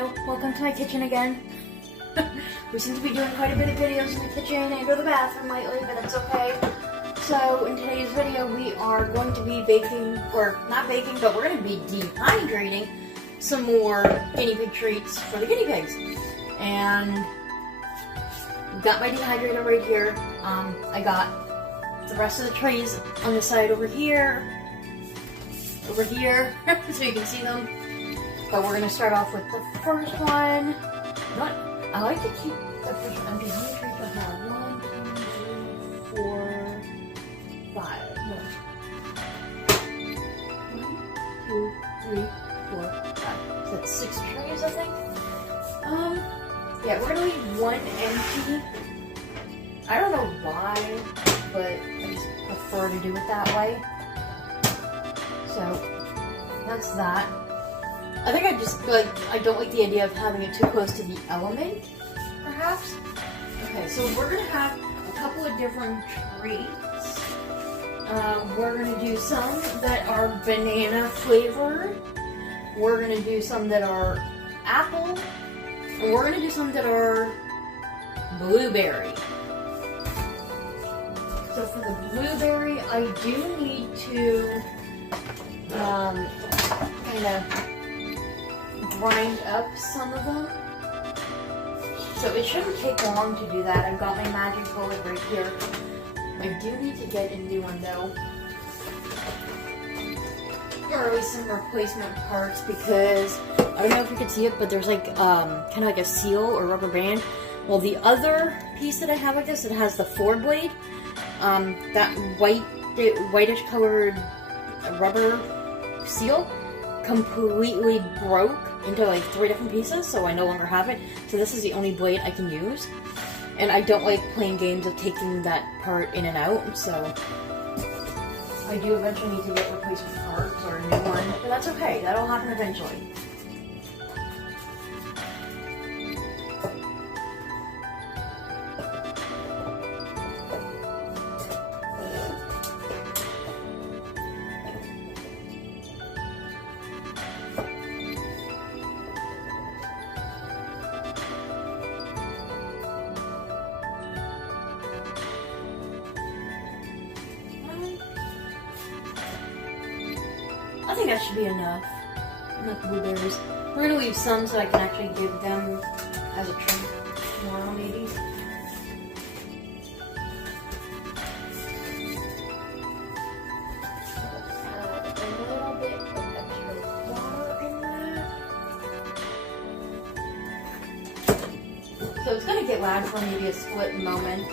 Hello, welcome to my kitchen again. We seem to be doing quite a bit of videos in the kitchen and or the bathroom lately, but that's okay. So in today's video we are going to be baking, or not baking, but we're going to be dehydrating some more guinea pig treats for the guinea pigs. And I've got my dehydrator right here. I got the rest of the trays on the side over here, so you can see them. But we're going to start off with the first one. What? I like to keep the first one. I'm just going to try to have 1, 2, 3, 4, 5. No. 1, 2, 3, 4, 5. So that's 6 trays, I think. Yeah, we're going to leave one empty. I don't know why, but I just prefer to do it that way. So that's that. I think I don't like the idea of having it too close to the element, perhaps. Okay, so we're going to have a couple of different treats. We're going to do some that are banana flavored. We're going to do some that are apple. And we're going to do some that are blueberry. So for the blueberry, I do need to kind of grind up some of them. So it shouldn't take long to do that. I've got my magic bullet right here. I do need to get a new one though. Or at least some replacement parts, because I don't know if you can see it, but there's like kind of like a seal or rubber band. Well, the other piece that I have like this, it has the 4-blade. That whitish colored rubber seal completely broke into like 3 different pieces, so I no longer have it. So this is the only blade I can use, and I don't like playing games of taking that part in and out, so I do eventually need to get replacement parts or a new one, but that's okay, that'll happen eventually. I think that should be enough blueberries. We're going to leave some so I can actually give them as a treat tomorrow, maybe. Add a little bit of extra water in that. So it's going to get loud for maybe a split moment.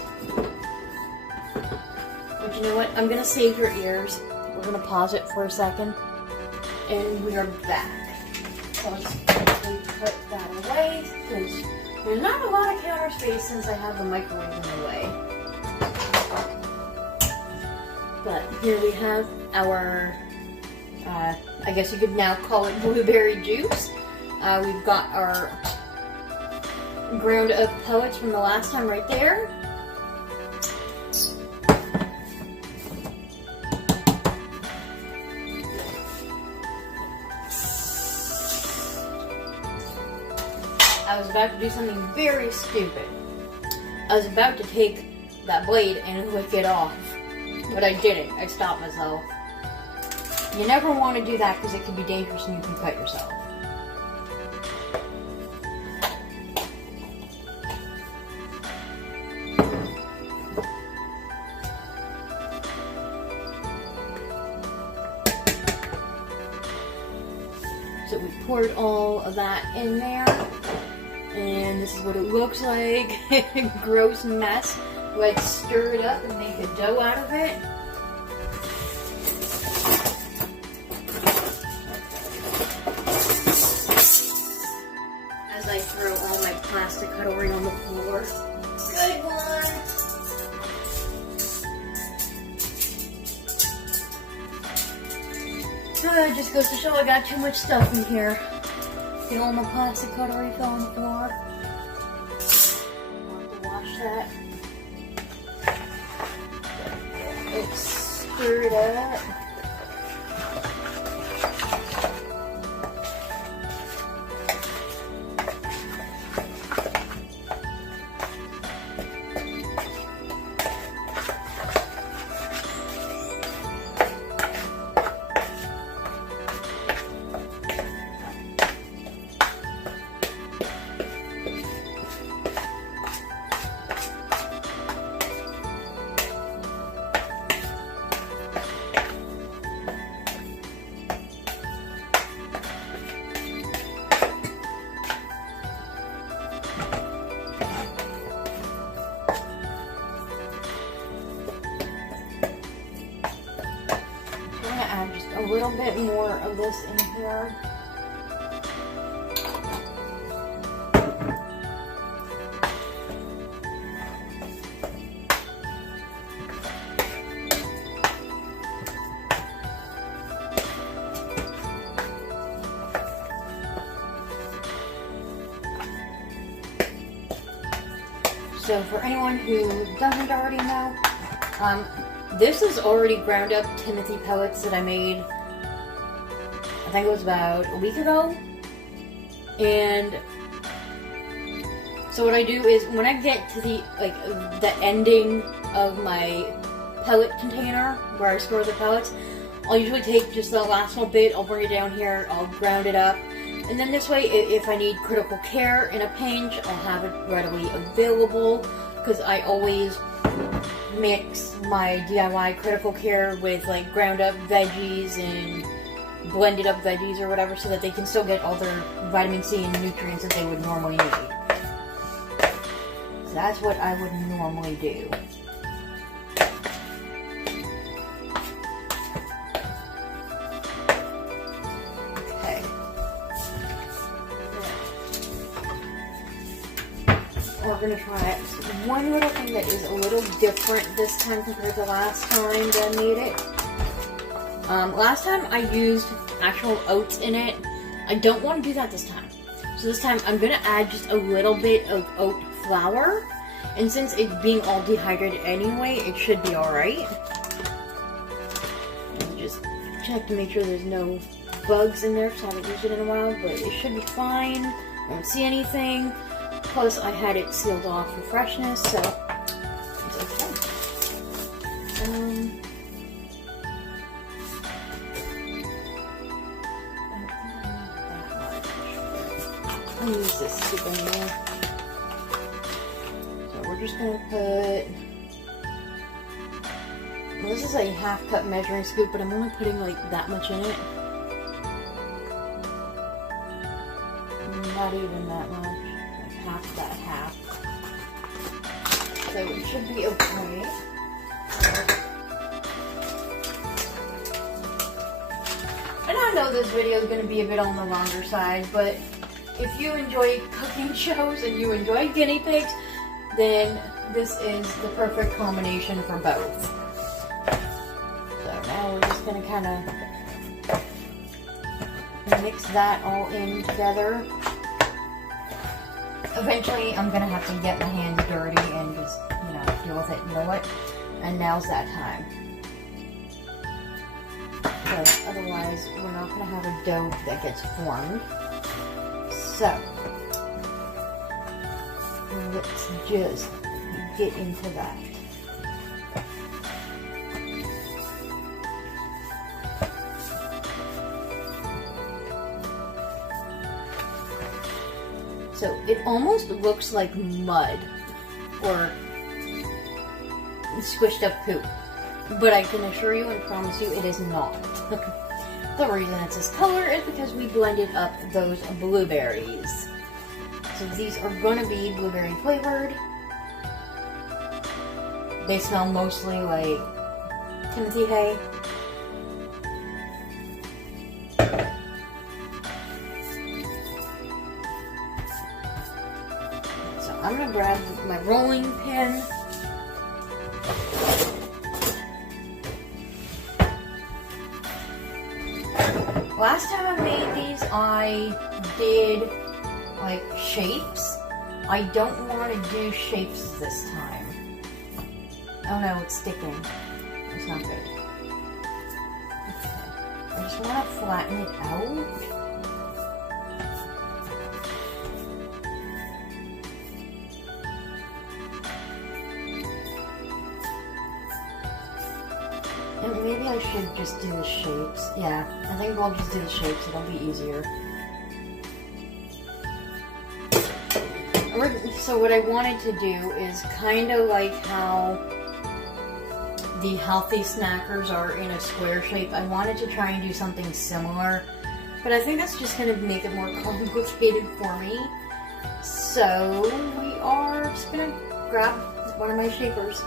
But you know what? I'm going to save your ears. We're going to pause it for a second. And we are back. So let's quickly put that away, because there's not a lot of counter space since I have the microwave in the way. But here we have our, I guess you could now call it blueberry juice. We've got our ground up pellets from the last time right there. I was about to do something very stupid. I was about to take that blade and lick it off, but I didn't. I stopped myself. You never want to do that because it can be dangerous and you can cut yourself. So we poured all of that in there. And this is what it looks like. Gross mess. Let's stir it up and make a dough out of it. As I throw all my plastic cutlery on the floor. Good one! It just goes to show I got too much stuff in here. Get all my plastic cutlery fell on the floor. I'll have to wash that. It's stirred up. I'm gonna add just a little bit more of this in here. So for anyone who doesn't already know, this is already ground up Timothy pellets that I made, I think it was about a week ago. And so what I do is when I get to the ending of my pellet container where I store the pellets, I'll usually take just the last little bit, I'll bring it down here, I'll ground it up. And then this way, if I need critical care in a pinch, I'll have it readily available, because I always mix my DIY critical care with like ground up veggies and blended up veggies or whatever, so that they can still get all their vitamin C and nutrients that they would normally need. So that's what I would normally do. We're going to try one little thing that is a little different this time compared to last time that I made it. Last time I used actual oats in it. I don't want to do that this time. So this time I'm going to add just a little bit of oat flour. And since it's being all dehydrated anyway, it should be alright. Just check to make sure there's no bugs in there, because I haven't used it in a while, but it should be fine. I don't see anything. Plus, I had it sealed off for freshness, so it's okay. I'll use this scoop in there. So we're just going to put... Well, this is a half-cup measuring scoop, but I'm only putting like that much in it. Not even that much. Half that half. So it should be okay. And I know this video is going to be a bit on the longer side, but if you enjoy cooking shows and you enjoy guinea pigs, then this is the perfect combination for both. So now we're just going to kind of mix that all in together. Eventually, I'm going to have to get my hands dirty and just, deal with it. You know what? And now's that time. Because otherwise, we're not going to have a dough that gets formed. So, let's just get into that. So it almost looks like mud or squished up poop, but I can assure you and promise you it is not. The reason it's this color is because we blended up those blueberries. So these are going to be blueberry flavored. They smell mostly like Timothy hay. I'm going to grab my rolling pin. Last time I made these, I did like shapes. I don't want to do shapes this time. Oh no, it's sticking. It's not good. Okay. I just want to flatten it out. Maybe I should just do the shapes. Yeah, I think I'll just do the shapes. It'll be easier. So what I wanted to do is kind of like how the healthy snackers are in a square shape. I wanted to try and do something similar, but I think that's just going to make it more complicated for me. So we are just gonna grab one of my shakers,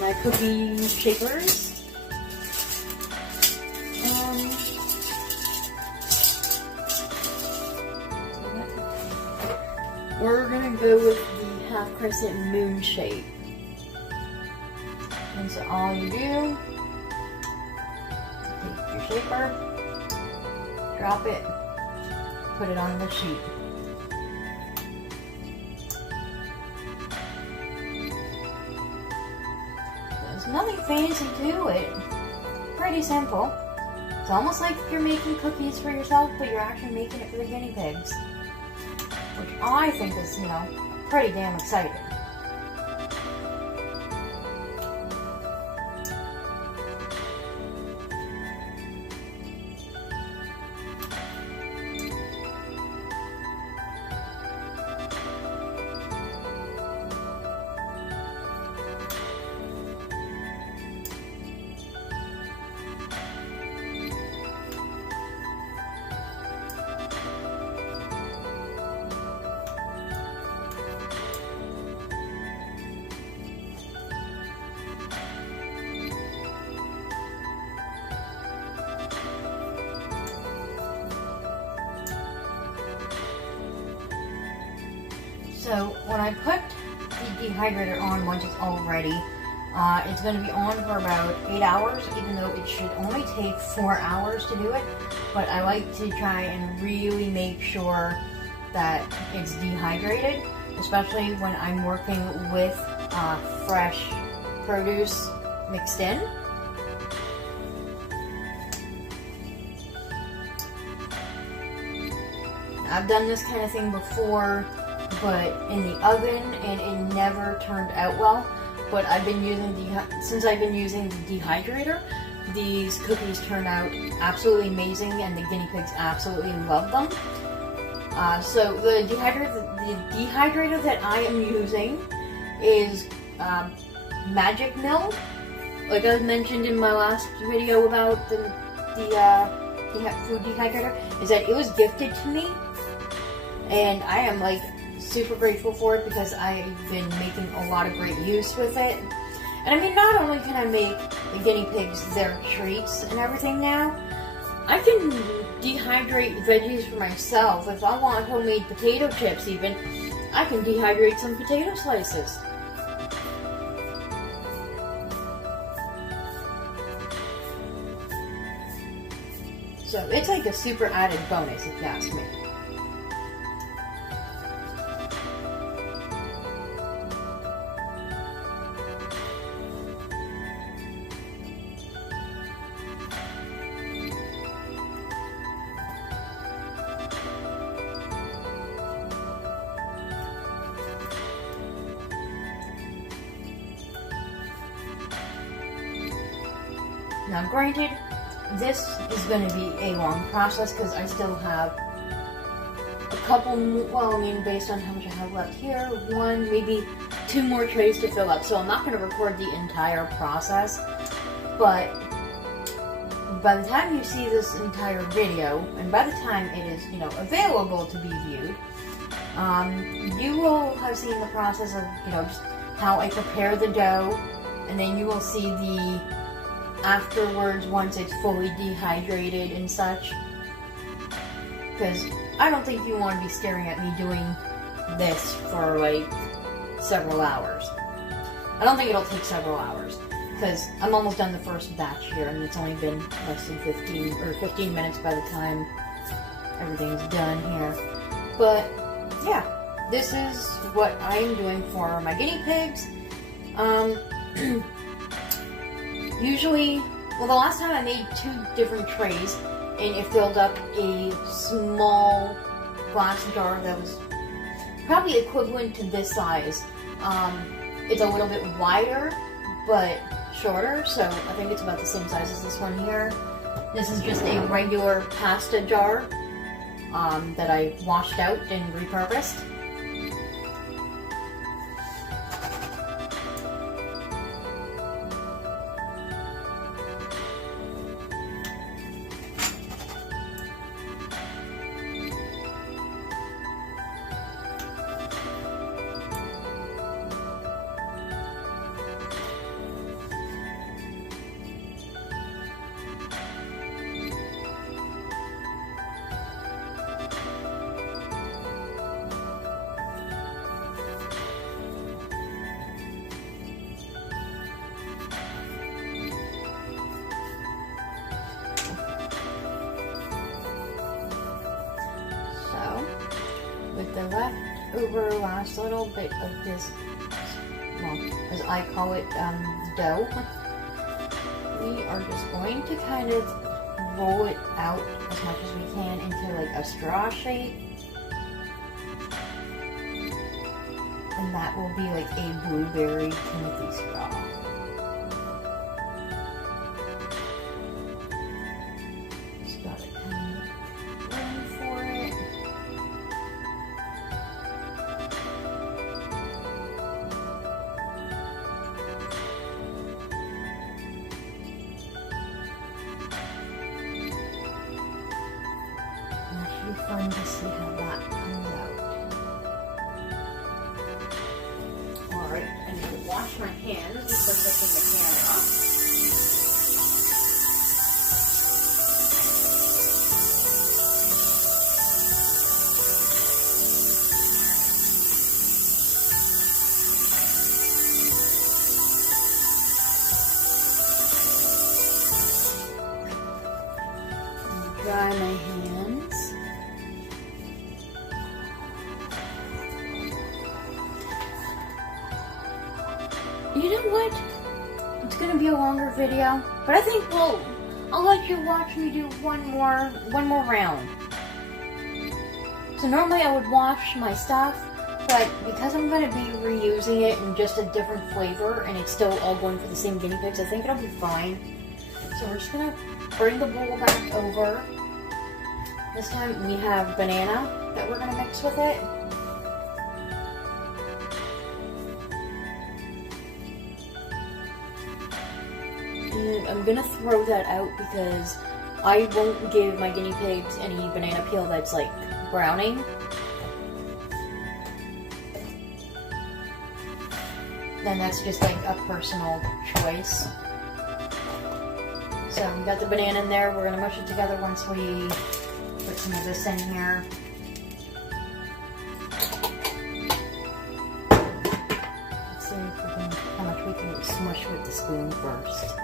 my cookie shakers. We're gonna go with the half crescent moon shape. And so all you do, take your shaper, drop it, put it on the sheet. There's nothing fancy to it. Pretty simple. It's almost like you're making cookies for yourself, but you're actually making it for the guinea pigs. Which I think is, you know, pretty damn exciting. So when I put the dehydrator on once it's all ready, it's going to be on for about 8 hours, even though it should only take 4 hours to do it. But I like to try and really make sure that it's dehydrated, especially when I'm working with fresh produce mixed in. I've done this kind of thing before, but in the oven, and it never turned out well. But I've been using since I've been using the dehydrator, these cookies turn out absolutely amazing, and the guinea pigs absolutely love them. So the dehydrator that I am using is Magic Mill. Like I mentioned in my last video about the food dehydrator, is that it was gifted to me, and I am like super grateful for it because I've been making a lot of great use with it. And I mean, not only can I make the guinea pigs their treats and everything now, I can dehydrate veggies for myself. If I want homemade potato chips even, I can dehydrate some potato slices. So it's like a super added bonus if you ask me. Now granted, this is going to be a long process because I still have a couple, well, I mean, based on how much I have left here, 1, maybe 2 more trays to fill up. So I'm not going to record the entire process, but by the time you see this entire video, and by the time it is, you know, available to be viewed, you will have seen the process of, you know, just how I prepare the dough, and then you will see the afterwards once it's fully dehydrated and such, because I don't think you want to be staring at me doing this for like several hours. I don't think it'll take several hours because I'm almost done the first batch here, and it's only been less than 15 minutes by the time everything's done here. But yeah, this is what I'm doing for my guinea pigs. Usually, well, the last time I made 2 different trays, and it filled up a small glass jar that was probably equivalent to this size. It's a little bit wider, but shorter, so I think it's about the same size as this one here. This is just a regular pasta jar that I washed out and repurposed. leftover last little bit of this, well, as I call it, dough, we are just going to kind of roll it out as much as we can into like a straw shape. And that will be like a blueberry Timothy straw. Just gotta kind of room for it. And that should be fun to see how that comes out. Alright, I need to wash my hands before touching the camera. Dry my hands. You know what? It's gonna be a longer video, but I think I'll let you watch me do one more round. So normally I would wash my stuff, but because I'm gonna be reusing it in just a different flavor and it's still all going for the same guinea pigs, I think it'll be fine. So we're just gonna bring the bowl back over. This time we have banana that we're gonna mix with it. And I'm gonna throw that out because I won't give my guinea pigs any banana peel that's like browning. Then that's just like a personal choice. So we got the banana in there. We're gonna mush it together once we put some of this in here. Let's see if we can, how much we can smush with the spoon first.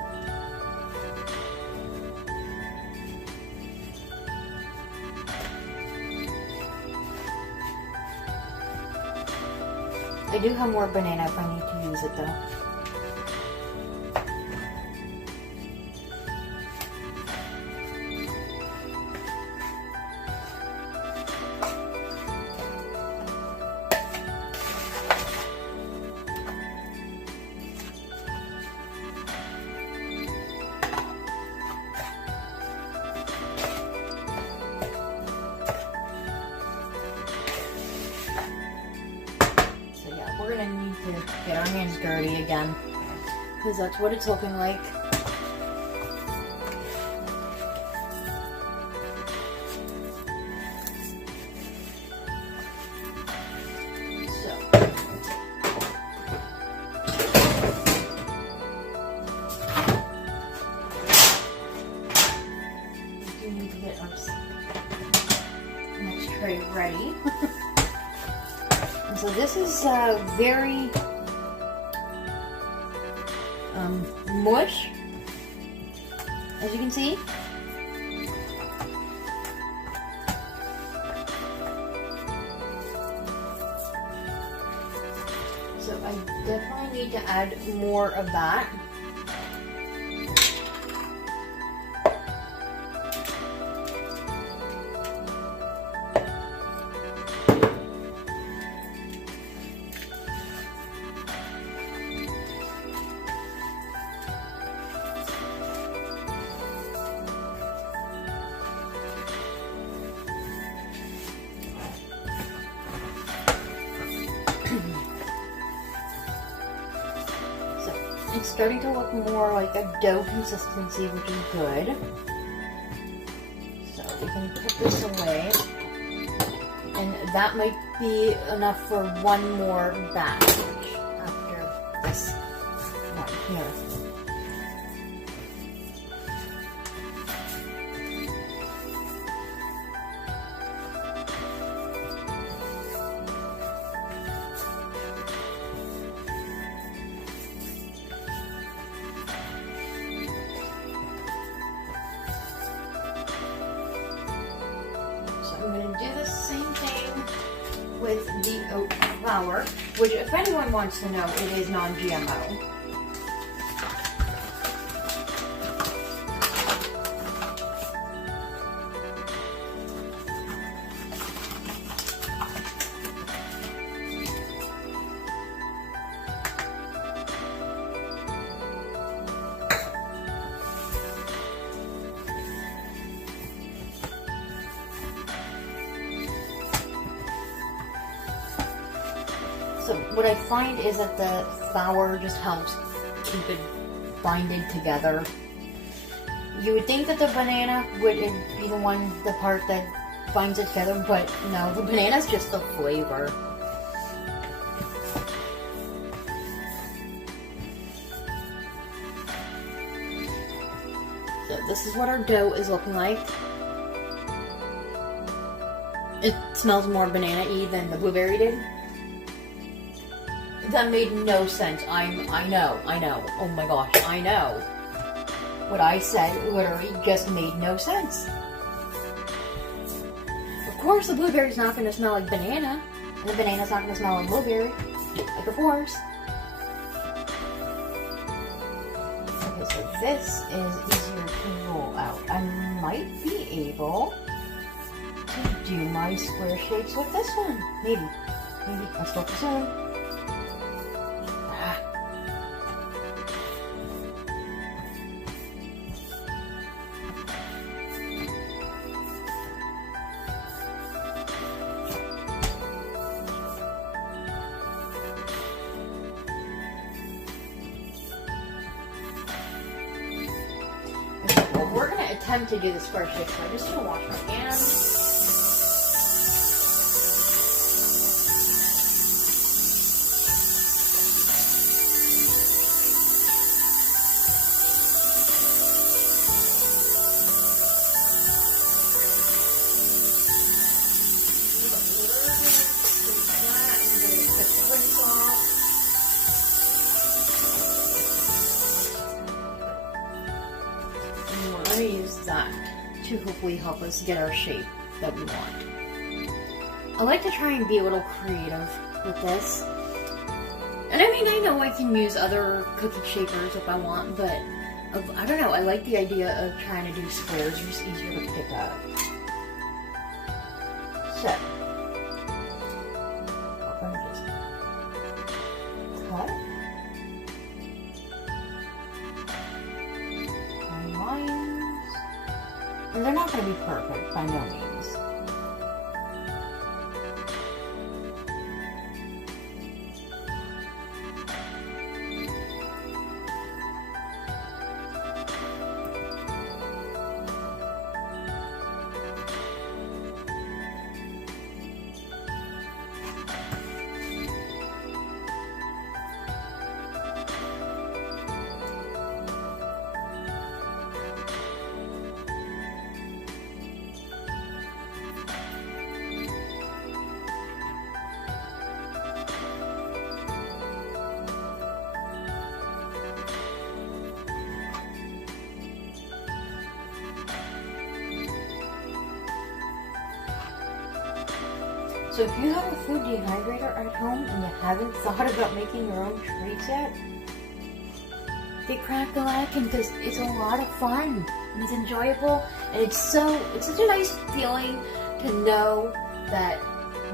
I do have more banana if I need to use it though. We're gonna need to get our hands dirty again, because that's what it's looking like. So, we do need to get our next tray ready. So this is very mush, as you can see. So I definitely need to add more of that. It's starting to look more like a dough consistency, which is good. So we can put this away. And that might be enough for one more batch after this one here. I'm going to do the same thing with the oat flour, which if anyone wants to know, it is non-GMO. So what I find is that the flour just helps keep it binded together. You would think that the banana would be the part that binds it together, but no, the banana's just the flavor. So this is what our dough is looking like. It smells more banana-y than the blueberry did. That made no sense. I know. Oh my gosh, I know. What I said literally just made no sense. Of course, the blueberry's not going to smell like banana, and the banana's not going to smell like blueberry. Like, of course. Okay, so this is easier to roll out. I might be able to do my square shapes with this one. Maybe. Let's focus soon. We're going to attempt to do the square shape, so I'm just going to wash my hands. Use that to hopefully help us get our shape that we want. I like to try and be a little creative with this. And I mean, I know I can use other cookie shapers if I want, but I don't know, I like the idea of trying to do squares. It's just easier to pick up. So, I'm going to just cut. And they're not going to be perfect, by no means. So if you have a food dehydrator at home and you haven't thought about making your own treats yet, get crack-a-lackin' because it's a lot of fun and it's enjoyable, and it's such a nice feeling to know that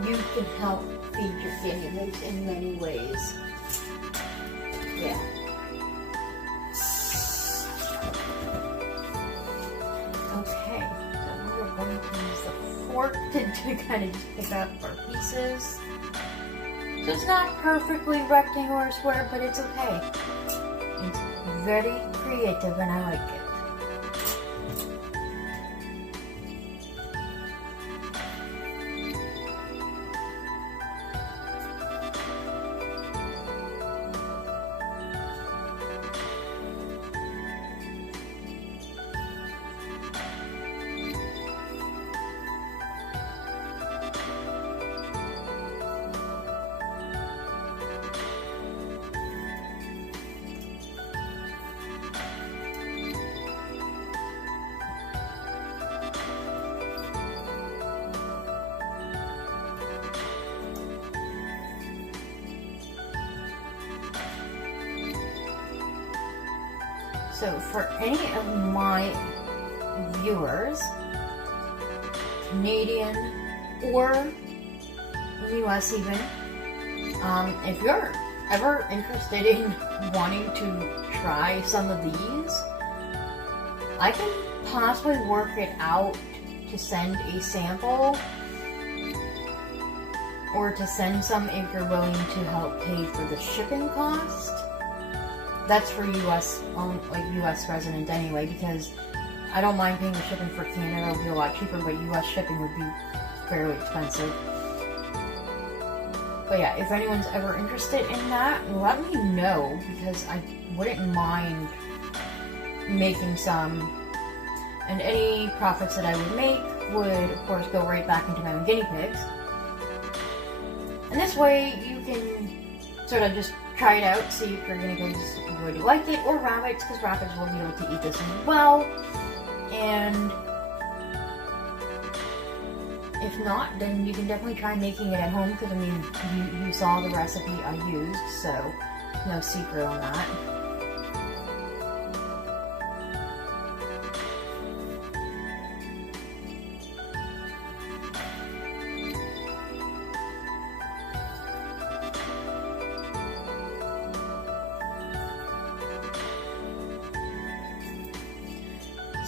you can help feed your guinea pigs in many ways. Yeah. Okay, so we're going to use the fork to kind of just pick up our pieces. So it's not perfectly rectangular or square, but it's okay. It's very creative and I like it. So for any of my viewers, Canadian or US even, if you're ever interested in wanting to try some of these, I can possibly work it out to send a sample, or to send some if you're willing to help pay for the shipping cost. That's for US, like US resident anyway, because I don't mind paying the shipping for Canada. It'll be a lot cheaper, but US shipping would be fairly expensive. But yeah, if anyone's ever interested in that, let me know, because I wouldn't mind making some. And any profits that I would make would, of course, go right back into my own guinea pigs. And this way, you can sort of just try it out, see if your guinea pigs would like it, or rabbits, because rabbits will be able to eat this as well. And if not, then you can definitely try making it at home, because I mean, you saw the recipe I used, so no secret on that.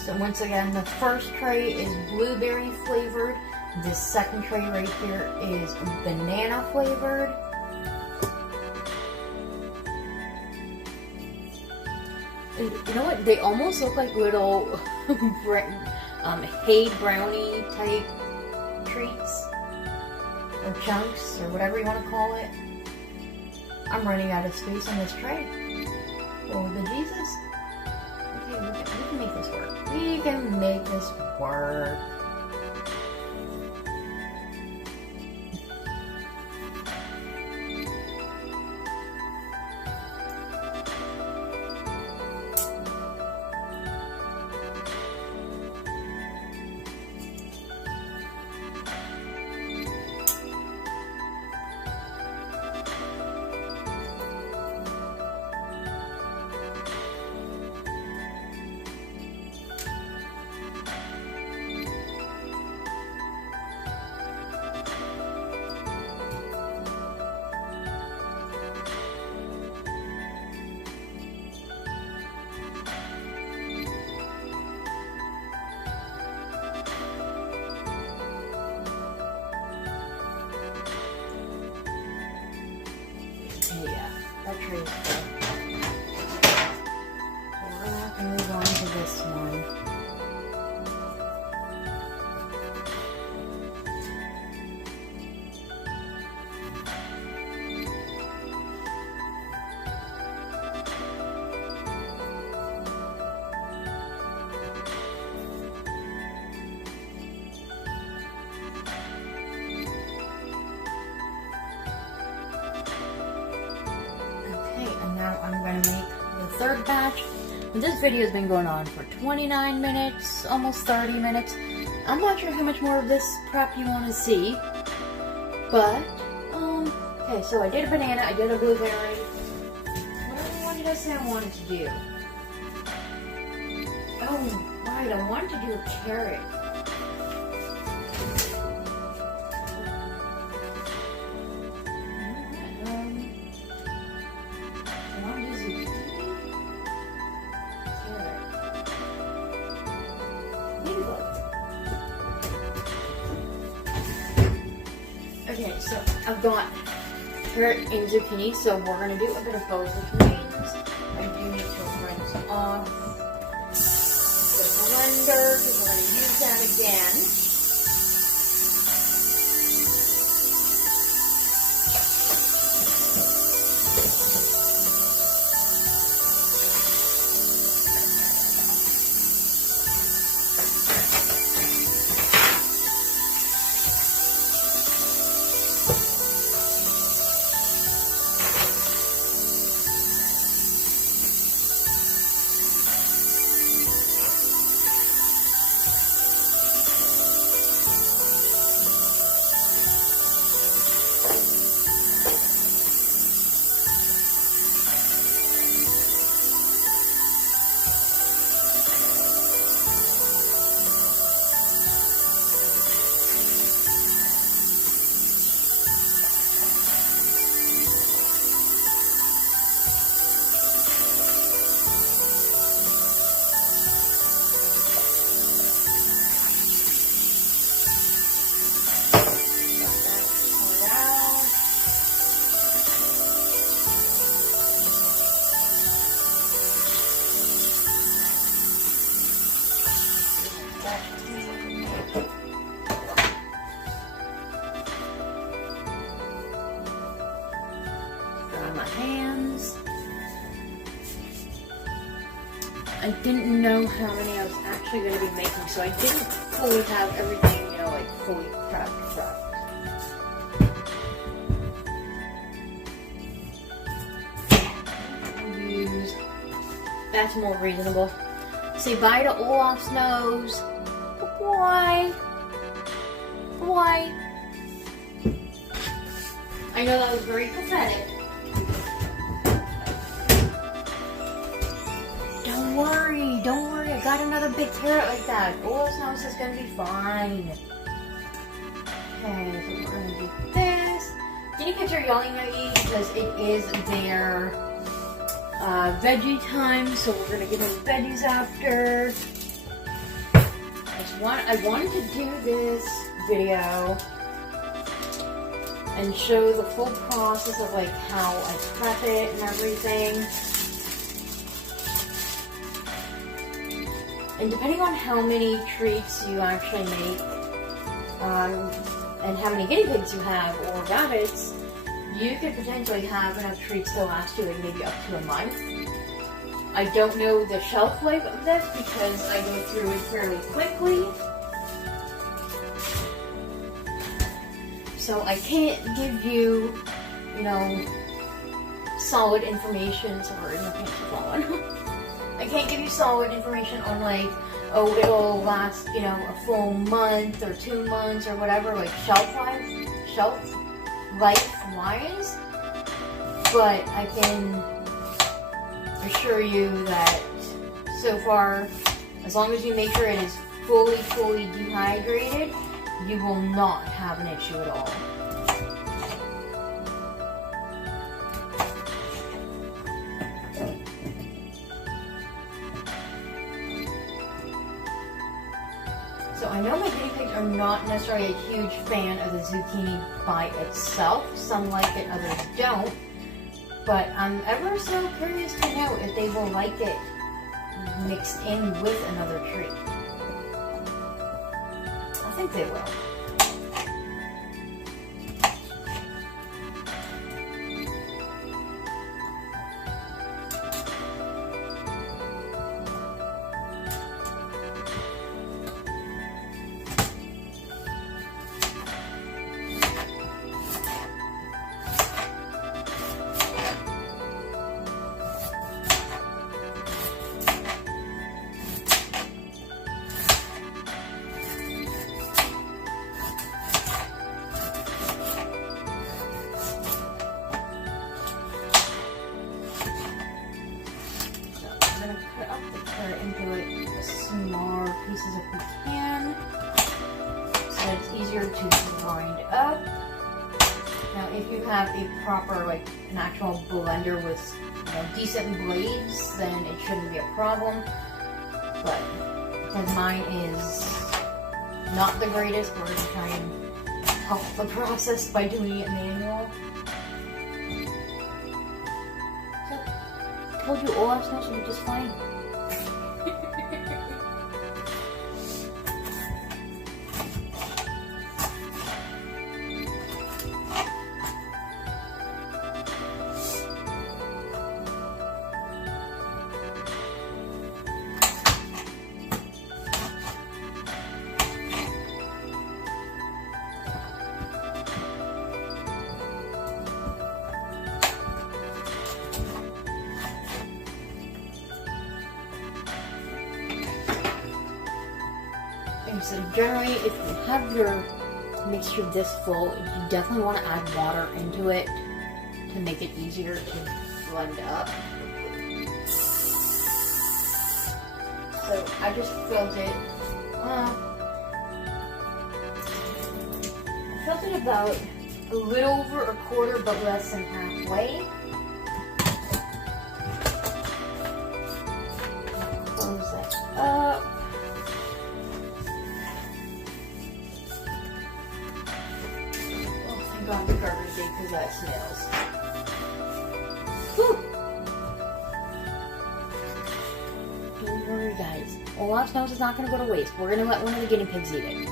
So once again, the first tray is blueberry flavored. This second tray right here is banana flavored. And you know what? They almost look like little hay brownie type treats, or chunks, or whatever you want to call it. I'm running out of space on this tray. Oh, the Jesus. Okay, we can make this work. We can make this work. Yeah, that tray is full. We're gonna have to move on to this one. Now I'm going to make the third batch. This video has been going on for 29 minutes, almost 30 minutes. I'm not sure how much more of this prep you want to see. But, okay, so I did a banana, I did a blueberry. What did I say I wanted to do? Oh, right, I wanted to do a carrot. Okay, so I've got carrot and zucchini, so we're going to do a bit of both, which means I do need to rinse off the blender, because we're going to use that again. hands. I didn't know how many I was actually going to be making, so I didn't fully have everything, you know, like fully prepped. That's more reasonable. Say bye to Olaf's nose. Why? Why? I know that was very pathetic. Don't worry, don't worry. I got another big carrot like that. Olaf's nose is gonna be fine. Okay, so we're gonna do this. Guinea pigs are yelling at me because it is their veggie time, so we're gonna give them veggies after. I wanted to do this video and show the full process of like how I prep it and everything. And depending on how many treats you actually make, and how many guinea pigs you have or rabbits, you could potentially have enough treats to last you like maybe up to a month. I don't know the shelf life of this because I go through it fairly quickly. So I can't give you, you know, solid information. Sorry, my pants are falling. I can't give you solid information on like, oh, it'll last, you know, a full month or 2 months or whatever, like shelf life wise. But I can assure you that so far, as long as you make sure it is fully dehydrated, you will not have an issue at all. So I know my guinea pigs are not necessarily a huge fan of the zucchini by itself. Some like it, others don't. But I'm ever so curious to know if they will like it mixed in with another treat. I think they will. Into it smaller pieces if we can, so that it's easier to grind up. Now, if you have a proper, like an actual blender with, you know, decent blades, then it shouldn't be a problem. But because mine is not the greatest, we're gonna try and help the process by doing it manual. So, I told you Olaf's nose will be just fine. So generally, if you have your mixture this full, you definitely want to add water into it to make it easier to blend up. So I just filled it. I filled it about a little over a quarter, but less than halfway. Close that up. On the garbage day because that smells. Whew. Don't worry, guys. Olaf's nose is not going to go to waste. We're going to let one of the guinea pigs eat it.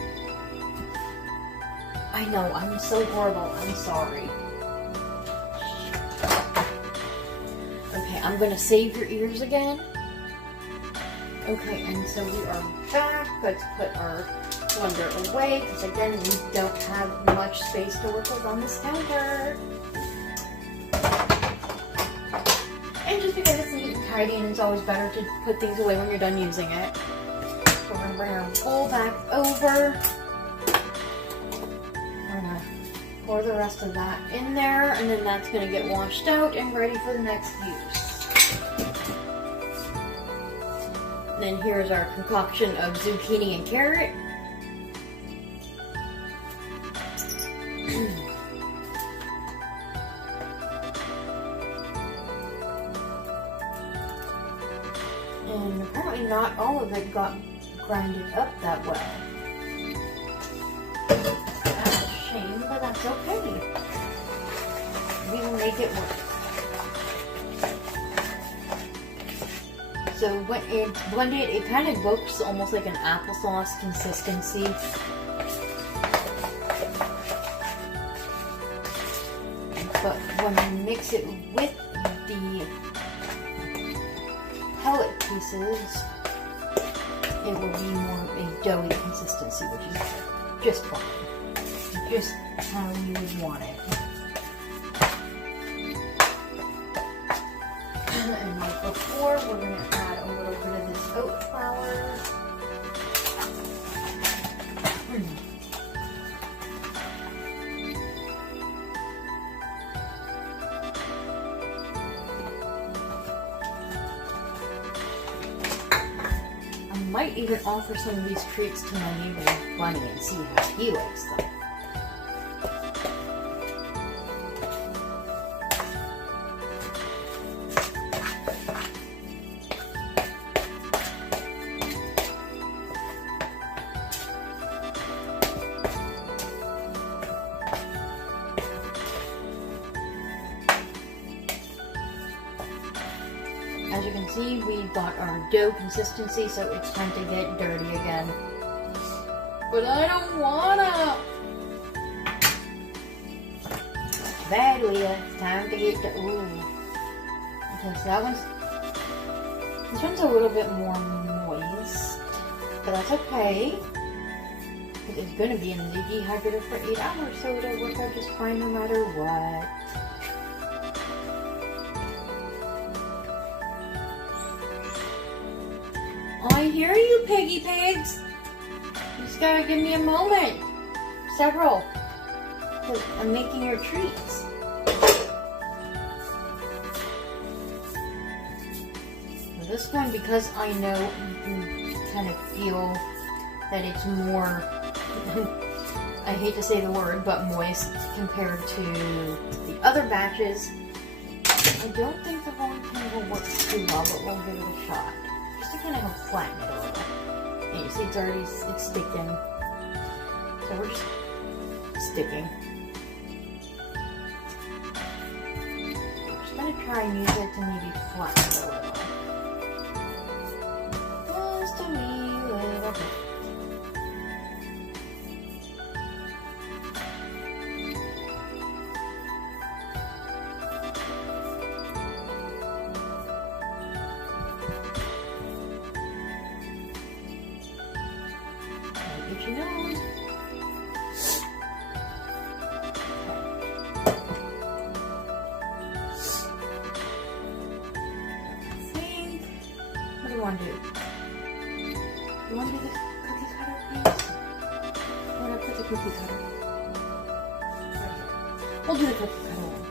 I know, I'm so horrible. I'm sorry. I'm gonna save your ears again. Okay, and so we are back. Let's put our blender away, because again, we don't have much space to work with on this counter. And just because it's neat and tidy, and it's always better to put things away when you're done using it. So we're gonna bring our bowl back over. We're gonna pour the rest of that in there, and then that's gonna get washed out and ready for the next use. Then here's our concoction of zucchini and carrot. And apparently not all of it got grinded up that well. That's a shame, but that's okay. We will make it work. So when it's blended, it kind of looks almost like an applesauce consistency. But when you mix it with the pellet pieces, it will be more of a doughy consistency, which is just fine. Just how you would want it. And like before, we're going to add a little bit of this oat flour. I might even offer some of these treats to my neighbor Bunny and see how he likes them. As you can see, we got our dough consistency, so it's time to get dirty again. But I don't wanna! Bad, Leah. It's time to get dirty. Ooh. Okay, so this one's a little bit more moist, but that's okay. It's gonna be in the dehydrator for 8 hours, so it'll work out just fine no matter what. I hear you, piggy pigs. You just gotta give me a moment. Several. Because I'm making your treats. For this one, because I know you kind of feel that it's more, I hate to say the word, but moist compared to the other batches, I don't think the rolling pin will work too well, but we'll give it a shot. Just to kind of help flatten it a little. And you see it's sticking. So we're just sticking. We're just going to try and use it to maybe flatten it a little. Just a wee little bit. You know. I think. What do you want to do? You want to do the cookie cutter, please? I'm gonna put the cookie cutter right here. We'll do the cookie cutter one.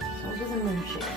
So we'll do the moon shape.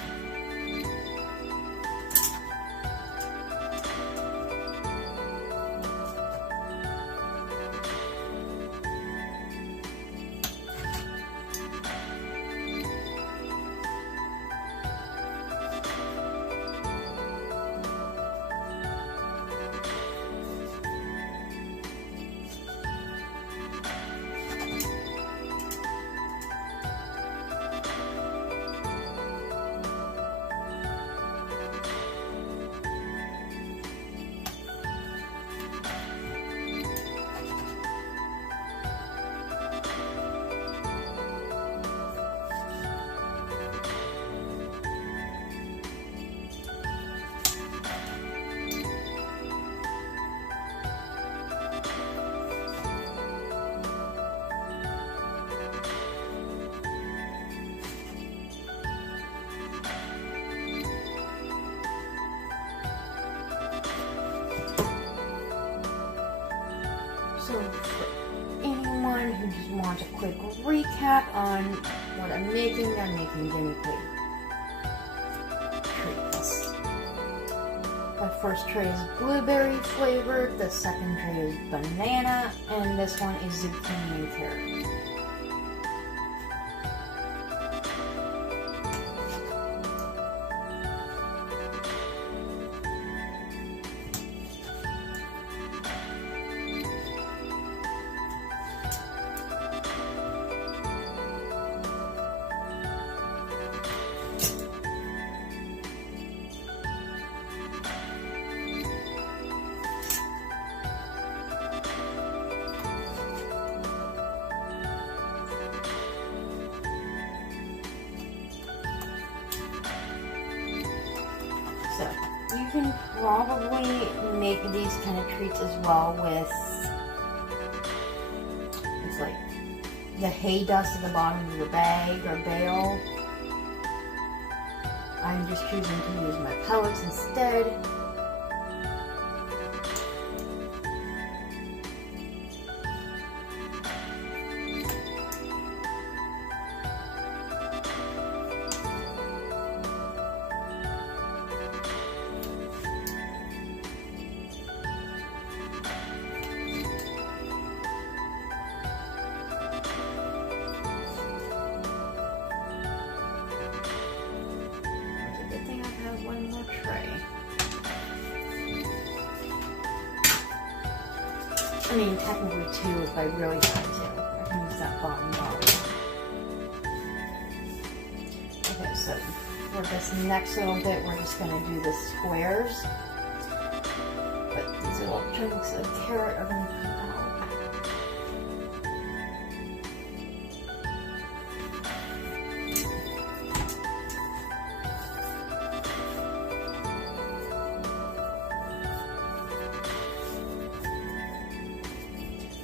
recap on what I'm making guinea pig treats. The first tray is blueberry flavored, the second tray is banana, and this one is zucchini and carrot. So, you can probably make these kind of treats as well with, it's like the hay dust at the bottom of your bag or bale. I'm just choosing to use my pellets instead. One more tray. I mean, technically two if I really had to. I can use that bottom one. Okay, so for this next little bit, we're just going to do the squares. But these little chunks of carrot are going to come out.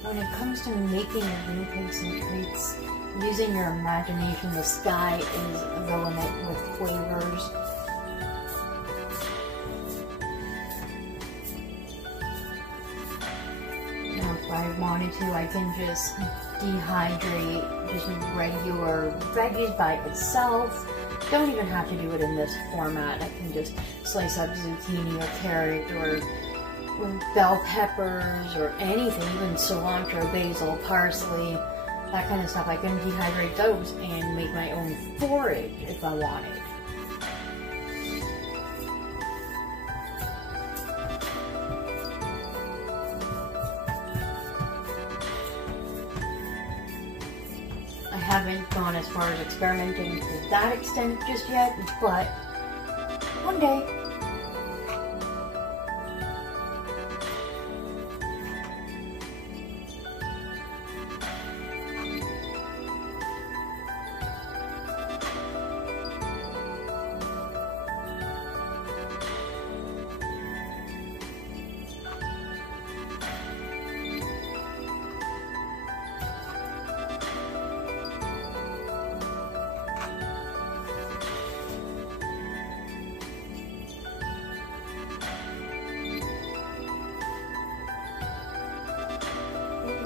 When it comes to making your guinea pigs and treats, using your imagination, the sky is the limit with flavors. Now, if I wanted to, I can just dehydrate just regular veggies by itself. Don't even have to do it in this format. I can just slice up zucchini or carrot or bell peppers or anything, even cilantro, basil, parsley, that kind of stuff. I can dehydrate those and make my own forage if I wanted. I haven't gone as far as experimenting to that extent just yet, but one day.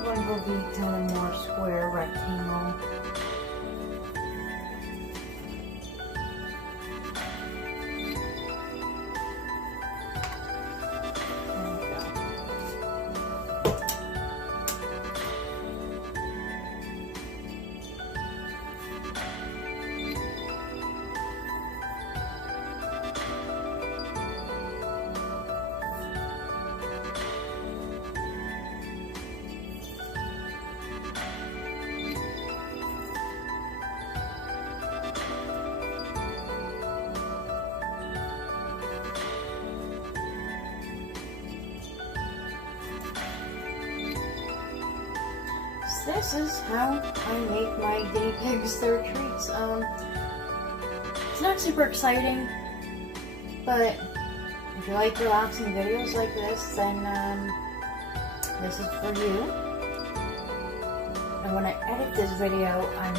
One will be kind of more square rectangle. This is how I make my guinea pigs their treats. It's not super exciting, but if you like relaxing videos like this, then this is for you. And when I edit this video, I'm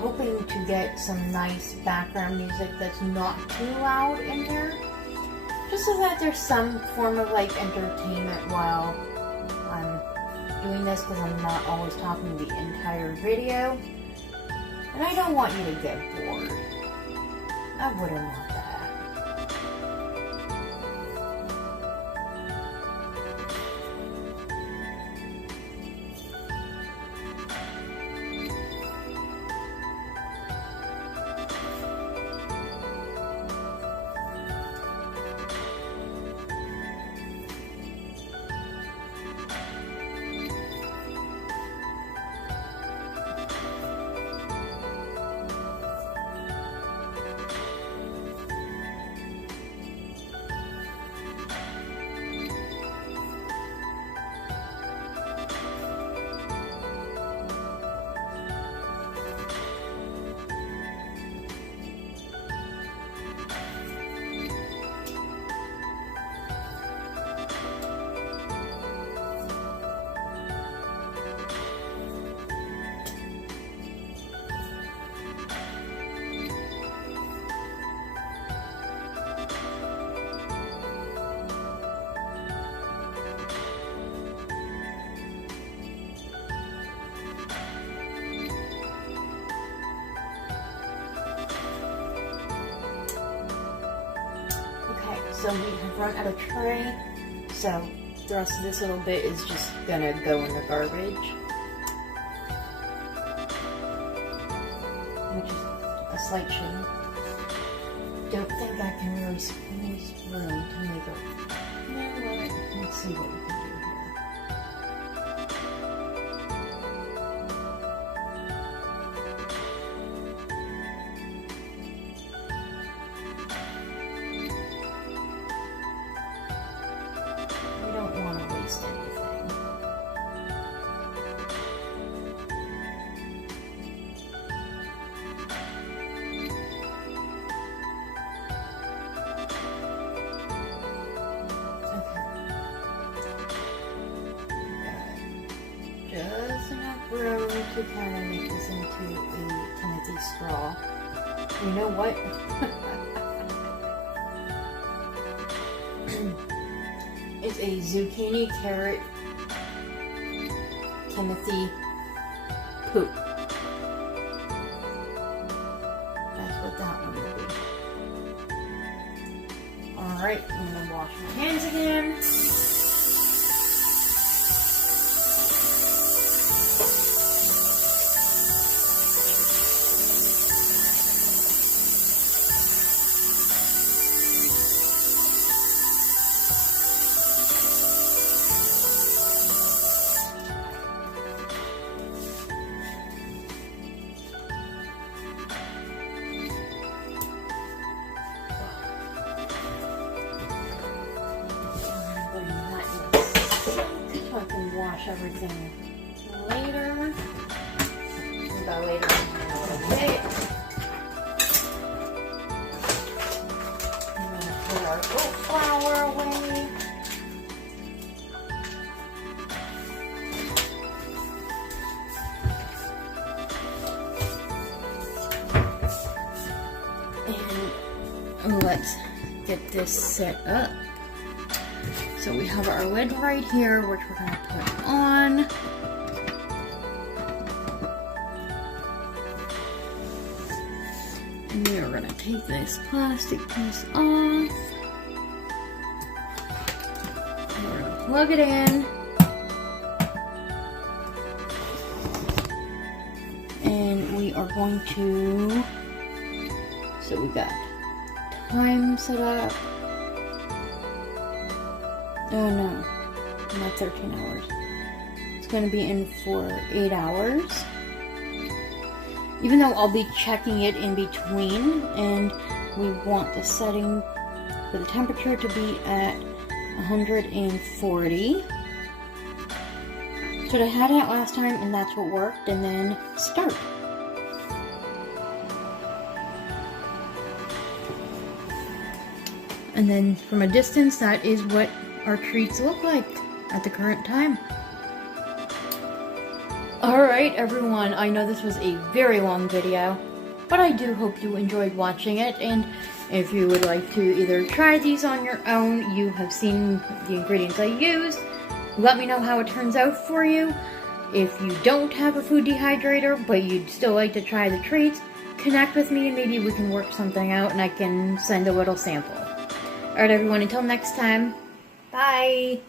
hoping to get some nice background music that's not too loud in there, just so that there's some form of like entertainment while I'm doing this, because I'm not always talking the entire video. And I don't want you to get bored. I wouldn't want that. So we have run out of tray, so the rest of this little bit is just gonna go in the garbage, which is a slight shame. Don't think I can really squeeze room to make it. You know what? Let's see what we can do here. Just enough room to kind of make this into a Timothy straw. You know what? It's a zucchini, carrot, Timothy poop. That's what that one will be. Alright, I'm going to wash my hands again. Wash everything later. By later, in a little bit. I'm gonna put our oat flour away. And let's get this set up. So we have our lid right here, which we're going to put on. And we are going to take this plastic piece off. And we're going to plug it in. And we are going to, so we got time set up. Oh no, not 13 hours. It's going to be in for 8 hours. Even though I'll be checking it in between, and we want the setting for the temperature to be at 140. So I had it last time, and that's what worked, and then start. And then from a distance, that is what our treats look like at the current time. Alright everyone, I know this was a very long video, but I do hope you enjoyed watching it, and if you would like to either try these on your own, you have seen the ingredients I used, let me know how it turns out for you, If you don't have a food dehydrator, but you'd still like to try the treats, connect with me and maybe we can work something out and I can send a little sample. Alright everyone, until next time, bye!